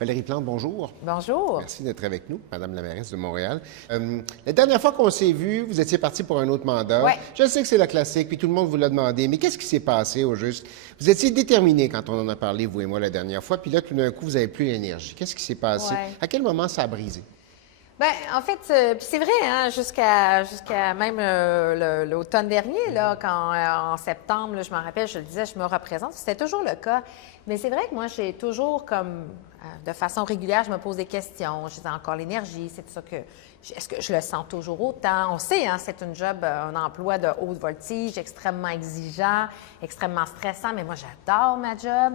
Valérie Plante, bonjour. Bonjour. Merci d'être avec nous, Madame la mairesse de Montréal. La dernière fois qu'on s'est vu, vous étiez parti pour un autre mandat. Ouais. Je sais que c'est le classique, puis tout le monde vous l'a demandé, mais qu'est-ce qui s'est passé au juste? Vous étiez déterminé quand on en a parlé, vous et moi, la dernière fois, puis là, tout d'un coup, vous n'avez plus l'énergie. Qu'est-ce qui s'est passé? Ouais. À quel moment ça a brisé? Ben, en fait, puis c'est vrai, hein, jusqu'à même l'automne dernier, là, quand en septembre, là, je m'en rappelle, je le disais, je me représente. C'était toujours le cas. Mais c'est vrai que moi, j'ai toujours comme, de façon régulière, je me pose des questions. Je dis encore l'énergie, c'est ça que, est-ce que je le sens toujours autant? On sait, hein, c'est une job, un emploi de haute voltige, extrêmement exigeant, extrêmement stressant, mais moi, j'adore ma job.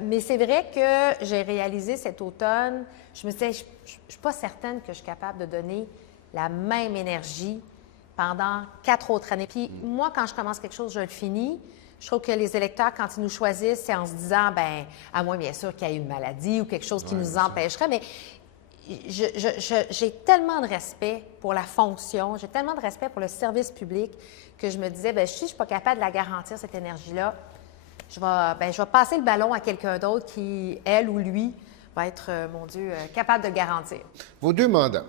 Mais c'est vrai que j'ai réalisé cet automne, je me disais, je ne suis pas certaine que je suis capable de donner la même énergie pendant 4 autres années. Puis moi, quand je commence quelque chose, je le finis. Je trouve que les électeurs, quand ils nous choisissent, c'est en se disant, ben, à moins bien sûr qu'il y ait une maladie ou quelque chose qui nous empêcherait, mais j'ai tellement de respect pour la fonction, j'ai tellement de respect pour le service public que je me disais, ben, si je ne suis pas capable de la garantir, cette énergie-là, je vais passer le ballon à quelqu'un d'autre qui, elle ou lui, va être, mon Dieu, capable de le garantir. Vos deux mandats.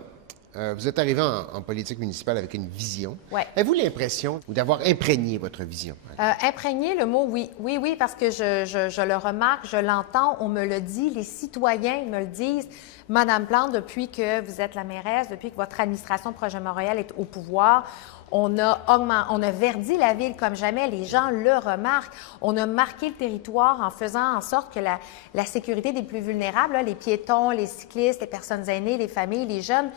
Vous êtes arrivé en politique municipale avec une vision. Ouais. Avez-vous l'impression d'avoir imprégné votre vision? Imprégner, le mot, oui. Oui, parce que je le remarque, je l'entends, on me le dit, les citoyens me le disent. Madame Plante, depuis que vous êtes la mairesse, depuis que votre administration Projet Montréal est au pouvoir, on a verdi la ville comme jamais, les gens le remarquent. On a marqué le territoire en faisant en sorte que la sécurité des plus vulnérables, là, les piétons, les cyclistes, les personnes aînées, les familles, les jeunes,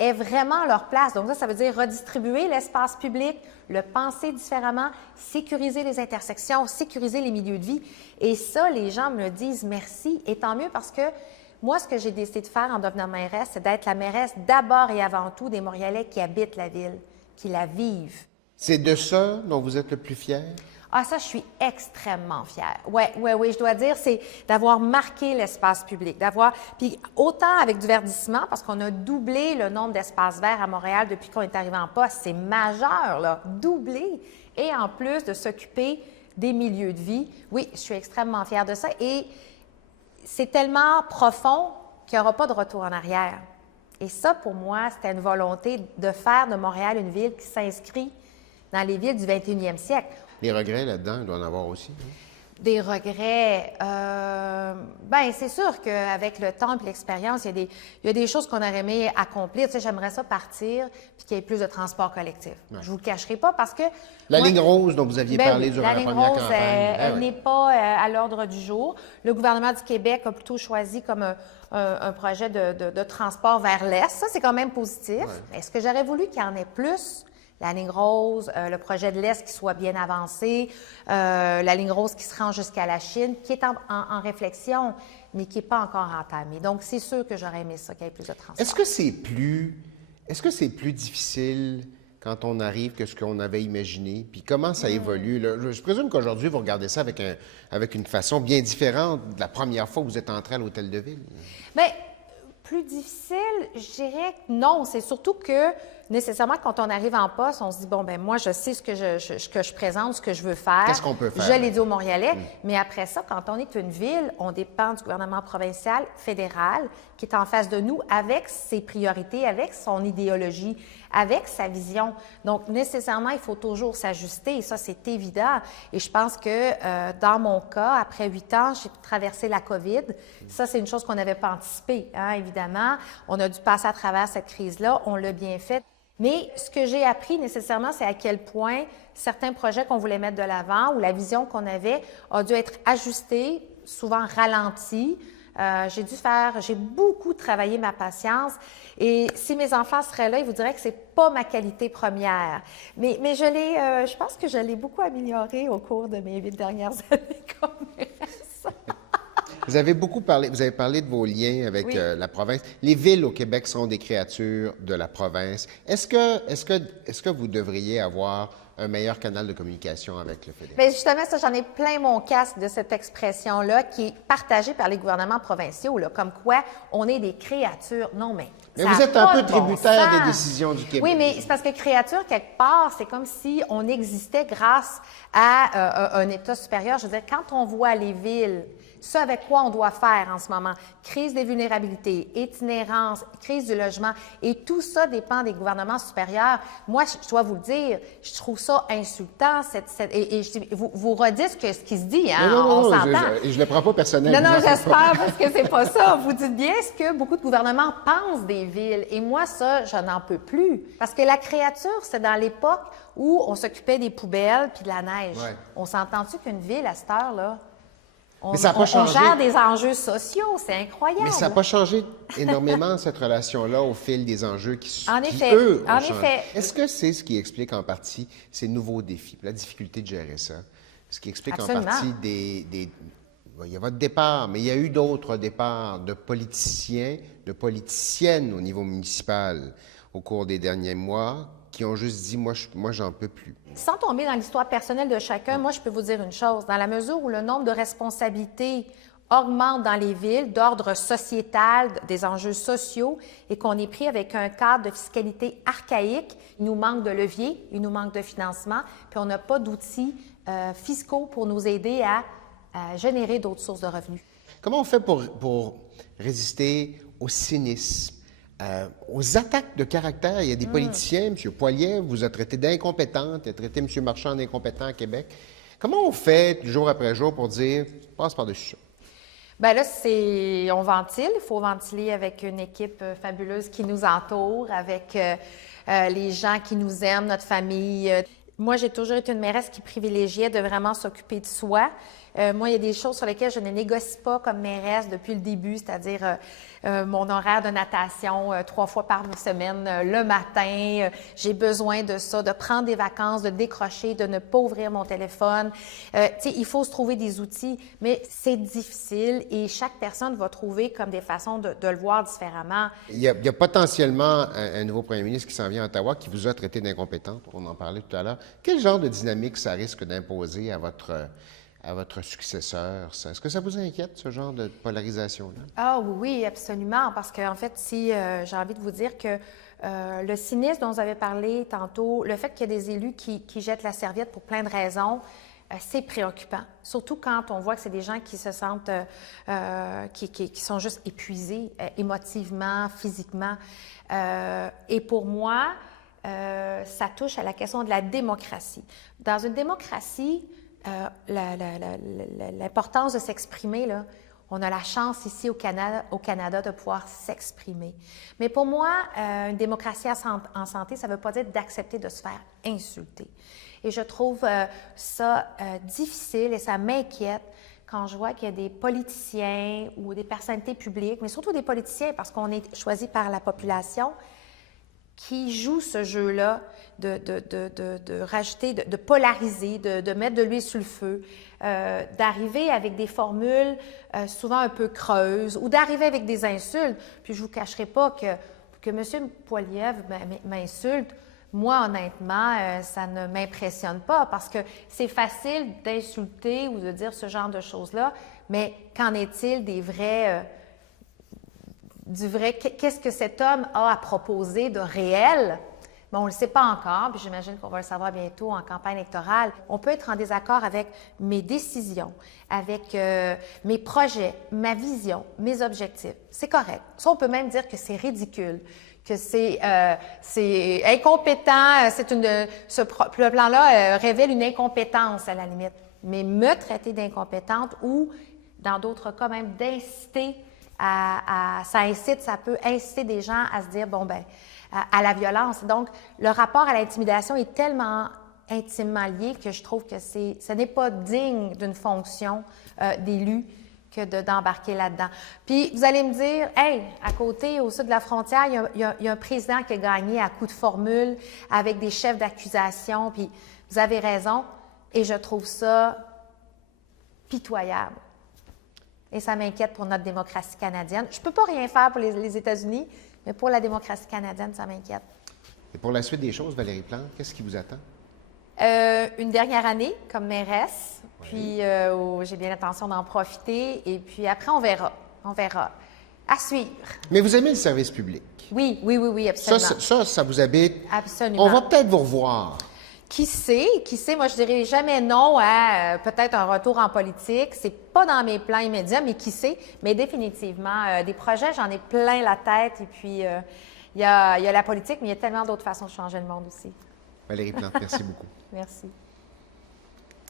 aient vraiment leur place. Donc ça veut dire redistribuer l'espace public, le penser différemment, sécuriser les intersections, sécuriser les milieux de vie. Et ça, les gens me le disent merci. Et tant mieux parce que moi, ce que j'ai décidé de faire en devenant mairesse, c'est d'être la mairesse d'abord et avant tout des Montréalais qui habitent la ville, qui la vivent. C'est de ça dont vous êtes le plus fier? Ah, ça, je suis extrêmement fière. Oui, je dois dire, c'est d'avoir marqué l'espace public, puis autant avec du verdissement, parce qu'on a doublé le nombre d'espaces verts à Montréal depuis qu'on est arrivé en poste, c'est majeur, là, doublé, et en plus de s'occuper des milieux de vie. Oui, je suis extrêmement fière de ça, et c'est tellement profond qu'il n'y aura pas de retour en arrière. Et ça, pour moi, c'était une volonté de faire de Montréal une ville qui s'inscrit dans les villes du 21e siècle. Les regrets là-dedans, il doit en avoir aussi. Hein? Des regrets, bien, c'est sûr qu'avec le temps et l'expérience, il y a des choses qu'on aurait aimé accomplir. Tu sais, j'aimerais ça partir puis qu'il y ait plus de transport collectif. Ouais. Je vous le cacherai pas parce que... La ligne rose dont vous aviez parlé durant la première campagne. Elle n'est pas à l'ordre du jour. Le gouvernement du Québec a plutôt choisi comme un projet de transport vers l'Est. Ça, c'est quand même positif. Ouais. Est-ce que j'aurais voulu qu'il y en ait plus? La ligne rose, le projet de l'Est qui soit bien avancé, la ligne rose qui se rend jusqu'à la Chine, qui est en réflexion, mais qui n'est pas encore entamée. Donc, c'est sûr que j'aurais aimé ça, qu'il y ait plus de transport. Est-ce que c'est plus difficile quand on arrive que ce qu'on avait imaginé? Puis comment ça évolue? Là? Je présume qu'aujourd'hui, vous regardez ça avec une façon bien différente de la première fois que vous êtes entré à l'Hôtel de Ville. Bien, plus difficile, je dirais que non. C'est surtout que, nécessairement, quand on arrive en poste, on se dit, bon, ben moi, je sais ce que je présente, ce que je veux faire. Qu'est-ce qu'on peut faire? Je l'ai dit aux Montréalais. Mais après ça, quand on est une ville, on dépend du gouvernement provincial, fédéral, qui est en face de nous avec ses priorités, avec son idéologie, avec sa vision. Donc, nécessairement, il faut toujours s'ajuster et ça, c'est évident. Et je pense que dans mon cas, après 8 ans, j'ai traversé la COVID. Ça, c'est une chose qu'on n'avait pas anticipée, hein, évidemment. On a dû passer à travers cette crise-là. On l'a bien fait. Mais ce que j'ai appris nécessairement, c'est à quel point certains projets qu'on voulait mettre de l'avant ou la vision qu'on avait a dû être ajustés, souvent ralentis. J'ai beaucoup travaillé ma patience et si mes enfants seraient là, ils vous diraient que c'est pas ma qualité première. Mais je pense que je l'ai beaucoup améliorée au cours de mes 8 dernières années comme mairesse. Vous avez parlé de vos liens avec la province. Les villes au Québec sont des créatures de la province. Est-ce que vous devriez avoir un meilleur canal de communication avec le fédéral? Bien, justement, ça, j'en ai plein mon casque de cette expression-là qui est partagée par les gouvernements provinciaux, là, comme quoi on est des créatures. Non, mais vous êtes un peu tributaire des décisions du Québec. Oui, mais c'est parce que créature, quelque part, c'est comme si on existait grâce à un État supérieur. Je veux dire, quand on voit les villes Ce avec quoi on doit faire en ce moment, crise des vulnérabilités, itinérance, crise du logement, et tout ça dépend des gouvernements supérieurs. Moi, je dois vous le dire, je trouve ça insultant, et vous redites ce qui se dit, hein, on s'entend. Je ne le prends pas personnellement. Non, j'espère, parce que c'est pas ça. Vous dites bien ce que beaucoup de gouvernements pensent des villes, et moi, ça, je n'en peux plus. Parce que la créature, c'est dans l'époque où on s'occupait des poubelles puis de la neige. Ouais. On s'entend-tu qu'une ville, à cette heure-là, on changé. gère des enjeux sociaux, c'est incroyable. Mais ça n'a pas changé énormément, cette relation-là, au fil des enjeux qui, En qui, effet, eux, ont en changé. effet. Est-ce que c'est ce qui explique en partie ces nouveaux défis, la difficulté de gérer ça? Ce qui explique Absolument. en partie il y a votre départ, mais il y a eu d'autres départs de politiciens, de politiciennes au niveau municipal au cours des derniers mois qui ont juste dit, moi, j'en peux plus. Sans tomber dans l'histoire personnelle de chacun, moi, je peux vous dire une chose. Dans la mesure où le nombre de responsabilités augmente dans les villes d'ordre sociétal, des enjeux sociaux, et qu'on est pris avec un cadre de fiscalité archaïque, il nous manque de levier, il nous manque de financement, puis on n'a pas d'outils fiscaux pour nous aider à générer d'autres sources de revenus. Comment on fait pour résister au cynisme, aux attaques de caractère? Il y a des politiciens, M. Poilievre vous a traité d'incompétente, il a traité M. Marchand d'incompétent à Québec. Comment on fait jour après jour pour dire « passe par-dessus ça ». Bien là, on ventile. Il faut ventiler avec une équipe fabuleuse qui nous entoure, avec les gens qui nous aiment, notre famille. Moi, j'ai toujours été une mairesse qui privilégiait de vraiment s'occuper de soi. Moi, il y a des choses sur lesquelles je ne négocie pas comme mairesse depuis le début, c'est-à-dire mon horaire de natation 3 fois par semaine, le matin. J'ai besoin de ça, de prendre des vacances, de décrocher, de ne pas ouvrir mon téléphone. Tu sais, il faut se trouver des outils, mais c'est difficile et chaque personne va trouver comme des façons de le voir différemment. Il y a potentiellement un nouveau premier ministre qui s'en vient à Ottawa qui vous a traité d'incompétente, on en parlait tout à l'heure. Quel genre de dynamique ça risque d'imposer à votre successeur? Est-ce que ça vous inquiète, ce genre de polarisation-là? Ah oui, absolument, parce qu'en fait, si j'ai envie de vous dire que le cynisme dont vous avez parlé tantôt, le fait qu'il y a des élus qui jettent la serviette pour plein de raisons, c'est préoccupant. Surtout quand on voit que c'est des gens qui se sentent, qui sont juste épuisés émotivement, physiquement. Et pour moi, ça touche à la question de la démocratie. Dans une démocratie, l'importance de s'exprimer, là, on a la chance ici au Canada de pouvoir s'exprimer. Mais pour moi, une démocratie en santé, ça ne veut pas dire d'accepter de se faire insulter. Et je trouve ça difficile et ça m'inquiète quand je vois qu'il y a des politiciens ou des personnalités publiques, mais surtout des politiciens parce qu'on est choisi par la population, qui jouent ce jeu-là de rajouter, de polariser, de mettre de l'huile sur le feu, d'arriver avec des formules souvent un peu creuses ou d'arriver avec des insultes. Puis je ne vous cacherai pas que M. Poilievre m'insulte. Moi, honnêtement, ça ne m'impressionne pas parce que c'est facile d'insulter ou de dire ce genre de choses-là, mais qu'en est-il des vrais... qu'est-ce que cet homme a à proposer de réel? Bon, on ne le sait pas encore, puis j'imagine qu'on va le savoir bientôt en campagne électorale. On peut être en désaccord avec mes décisions, avec mes projets, ma vision, mes objectifs. C'est correct. Ça, on peut même dire que c'est ridicule, que c'est incompétent. Le plan-là révèle une incompétence à la limite. Mais me traiter d'incompétente ou, dans d'autres cas même, d'inciter ça peut inciter des gens à se dire, bon, ben, à la violence. Donc, le rapport à l'intimidation est tellement intimement lié que je trouve que ce n'est pas digne d'une fonction d'élu que d'embarquer là-dedans. Puis, vous allez me dire, hey, à côté, au sud de la frontière, il y a un président qui a gagné à coups de formule avec des chefs d'accusation, puis vous avez raison, et je trouve ça pitoyable. Et ça m'inquiète pour notre démocratie canadienne. Je ne peux pas rien faire pour les États-Unis, mais pour la démocratie canadienne, ça m'inquiète. Et pour la suite des choses, Valérie Plante, qu'est-ce qui vous attend? Une dernière année comme mairesse, oui. Puis j'ai bien l'intention d'en profiter. Et puis après, on verra. On verra. À suivre. Mais vous aimez le service public? Oui, absolument. Ça vous habite? Absolument. On va peut-être vous revoir. Qui sait, moi je dirais jamais non à peut-être un retour en politique. C'est pas dans mes plans immédiats, mais qui sait. Mais définitivement, des projets, j'en ai plein la tête. Et puis, il y a la politique, mais il y a tellement d'autres façons de changer le monde aussi. Valérie Plante, merci beaucoup. Merci.